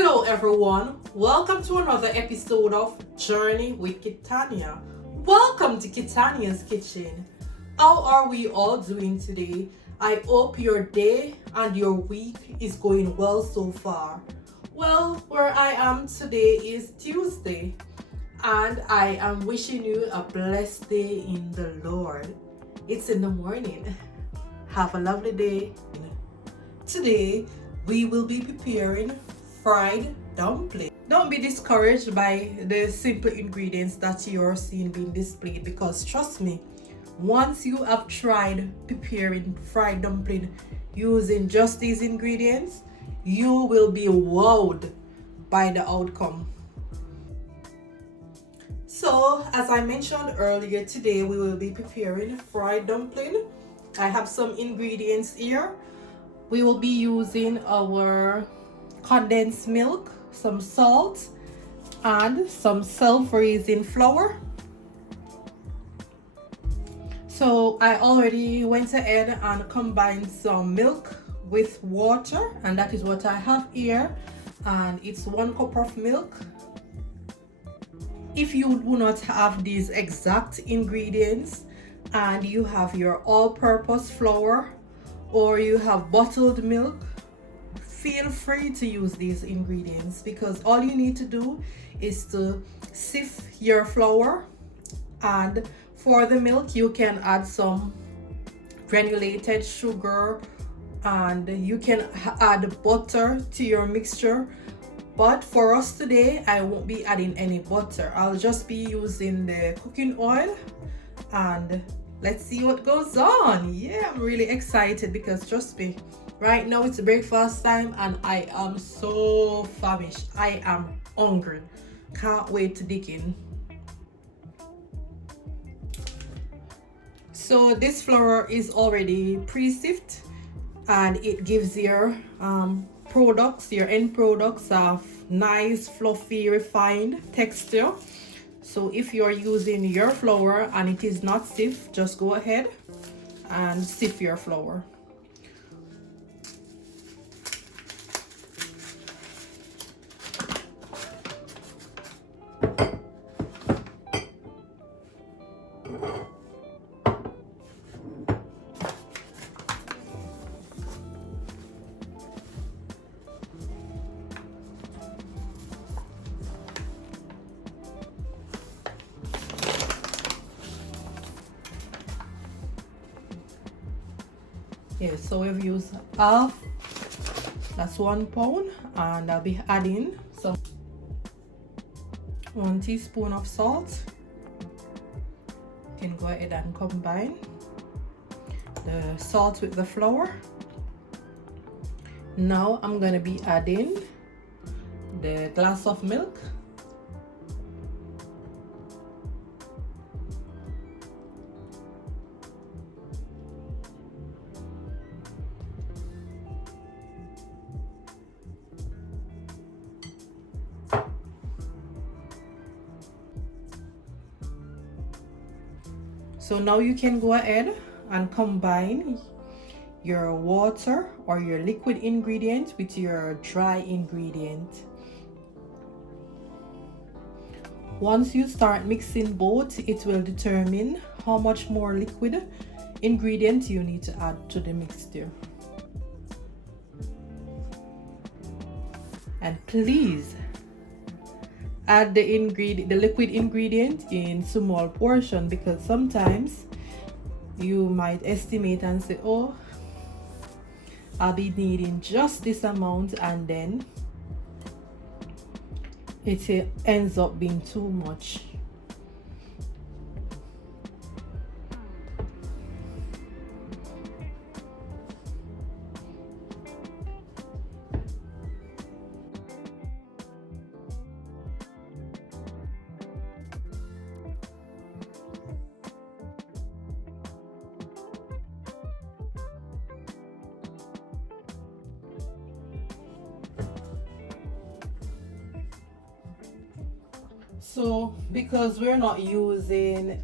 Hello everyone, welcome to another episode of Journey with Kitania. Welcome to Kitania's Kitchen. How are we all doing today? I hope your day and your week is going well so far. Well, where I am today is Tuesday, and I am wishing you a blessed day in the Lord. It's in the morning. Have a lovely day. Today, we will be preparing fried dumpling. Don't be discouraged by the simple ingredients that you're seeing being displayed, because trust me, once you have tried preparing fried dumpling using just these ingredients, you will be wowed by the outcome. So, as I mentioned earlier, today we will be preparing fried dumpling. I have some ingredients here. We will be using our condensed milk, some salt, and some self-raising flour. So I already went ahead and combined some milk with water, and that is what I have here, and it's 1 cup of milk. If you do not have these exact ingredients and you have your all-purpose flour or you have bottled milk, feel free to use these ingredients, because all you need to do is to sift your flour, and for the milk you can add some granulated sugar and you can add butter to your mixture. But for us today, I won't be adding any butter. I'll just be using the cooking oil, and let's see what goes on. Yeah, I'm really excited because trust me, right now it's breakfast time and I am so famished. I am hungry. Can't wait to dig in. So this flour is already pre-sifted, and it gives your end products of nice, fluffy, refined texture. So if you're using your flour and it is not stiff, just go ahead and sift your flour. Yeah, so we've used half, that's 1 pound, and I'll be adding some 1 teaspoon of salt. You can go ahead and combine the salt with the flour. Now I'm going to be adding the glass of milk. So now you can go ahead and combine your water or your liquid ingredient with your dry ingredient. Once you start mixing both, it will determine how much more liquid ingredient you need to add to the mixture. And please add the liquid ingredient in small portion, because sometimes you might estimate and say, oh, I'll be needing just this amount, and then it ends up being too much. So because we're not using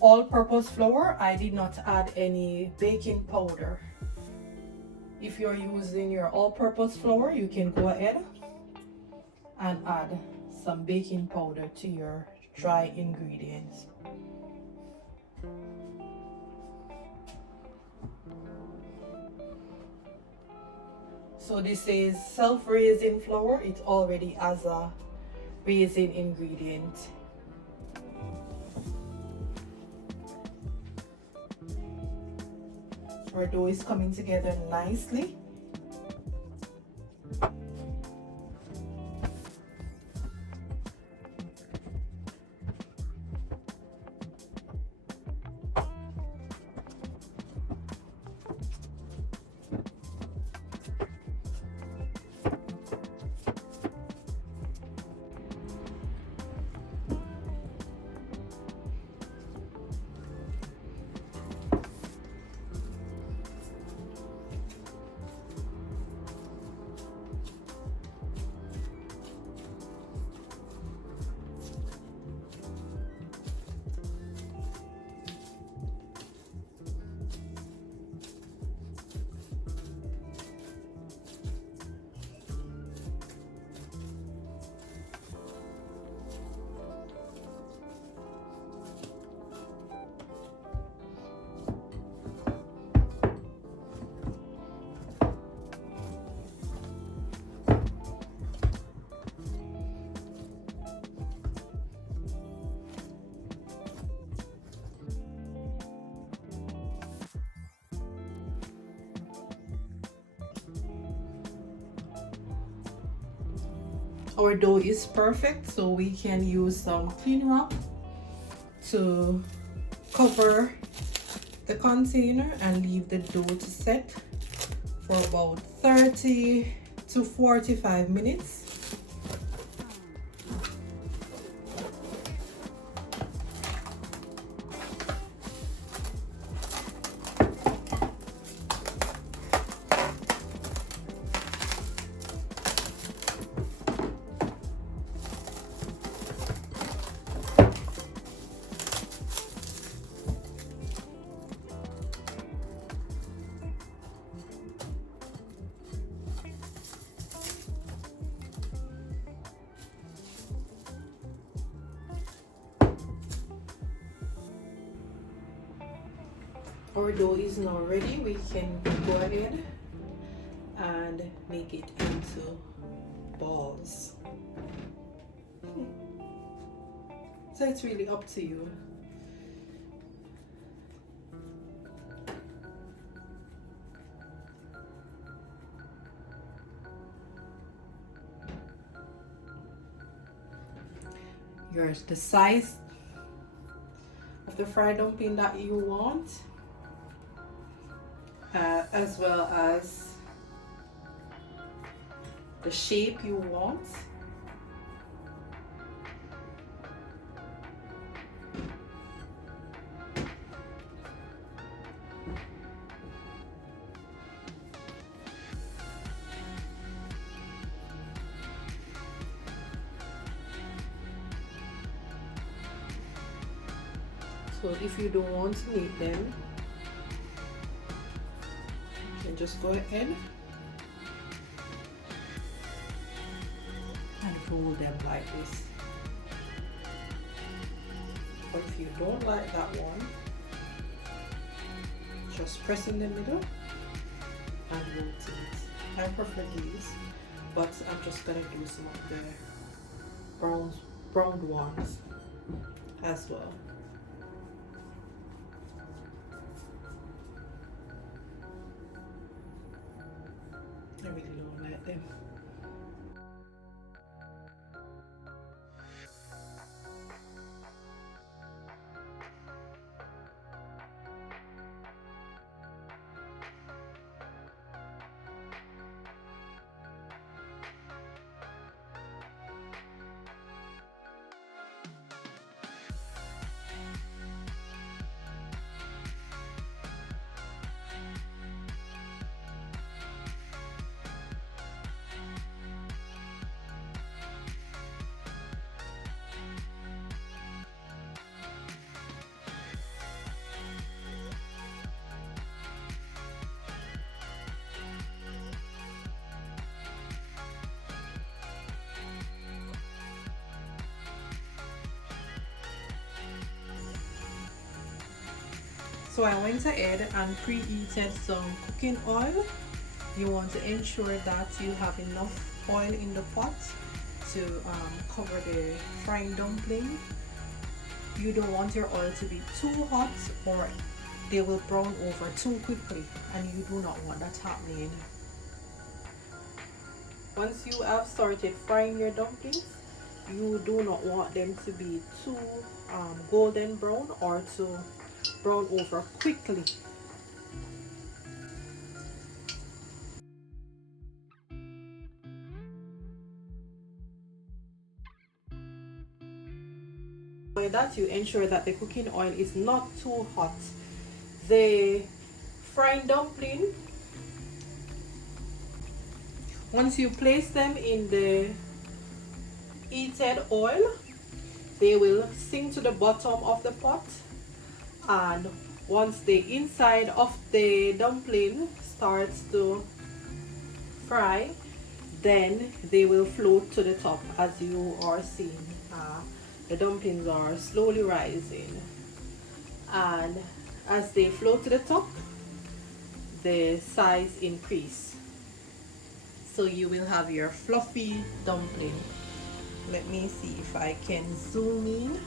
all-purpose flour, I did not add any baking powder. If you're using your all-purpose flour, you can go ahead and add some baking powder to your dry ingredients. So this is self-raising flour. It already has a raisin ingredient. Our dough is coming together nicely. Our dough is perfect, so we can use some cling wrap to cover the container and leave the dough to set for about 30 to 45 minutes. Our dough is now ready. We can go ahead and make it into balls. So it's really up to you. The size of the fried dumpling that you want, as well as the shape you want. So if you don't want to make them, you can just go ahead and fold them like this. But if you don't like that one, just press in the middle and rotate. I prefer these, but I'm just gonna do some of the browned ones as well. I really don't like them. So I went ahead and preheated some cooking oil. You want to ensure that you have enough oil in the pot to cover the frying dumpling. You don't want your oil to be too hot or they will brown over too quickly, and you do not want that happening. Once you have started frying your dumplings, you do not want them to be too golden brown or to brown over quickly. By that, you ensure that the cooking oil is not too hot. The frying dumpling, once you place them in the heated oil, they will sink to the bottom of the pot, and once the inside of the dumpling starts to fry, then they will float to the top. As you are seeing, the dumplings are slowly rising, and as they float to the top, the size increase, so you will have your fluffy dumpling. Let me see if I can zoom in.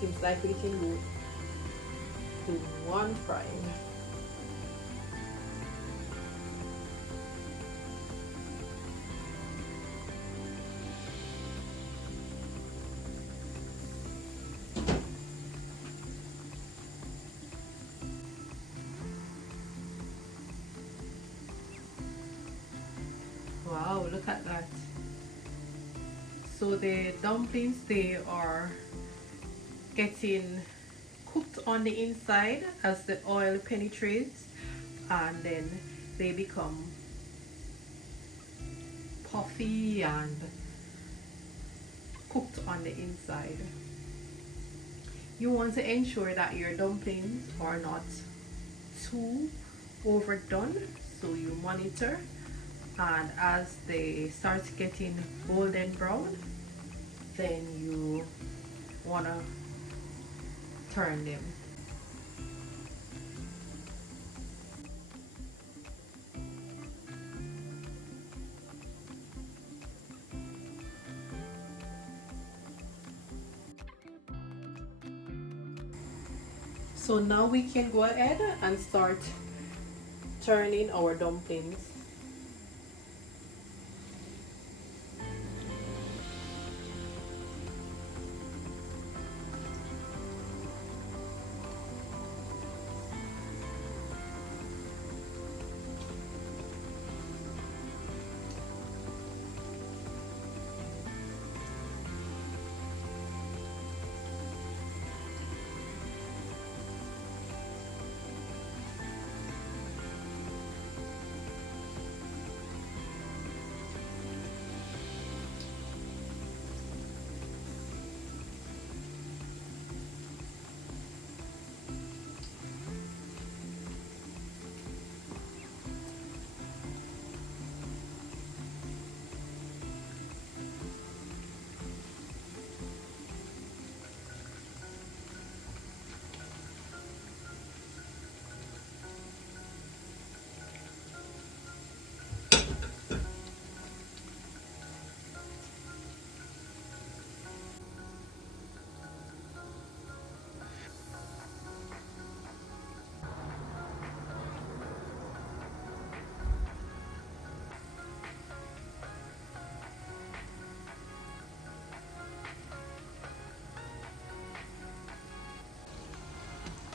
Seems like we can do one frying. Wow, look at that. So the dumplings, they are getting cooked on the inside as the oil penetrates, and then they become puffy and cooked on the inside. You want to ensure that your dumplings are not too overdone, so you monitor, and as they start getting golden brown, then you want to turn them. So now we can go ahead and start turning our dumplings.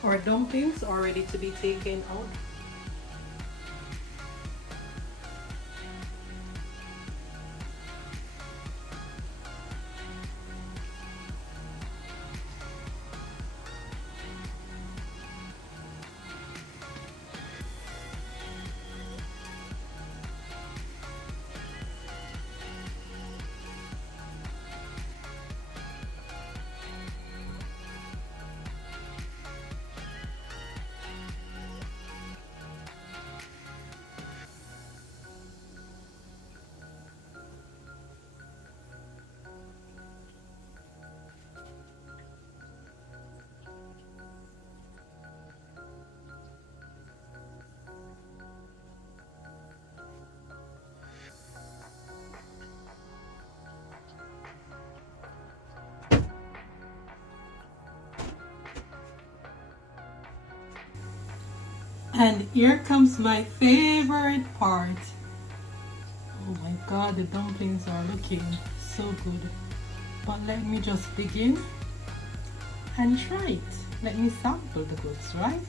Our dumplings are ready to be taken out. And here comes my favorite part. Oh my god, the dumplings are looking so good. But let me just begin and try it. Let me sample the goods, right?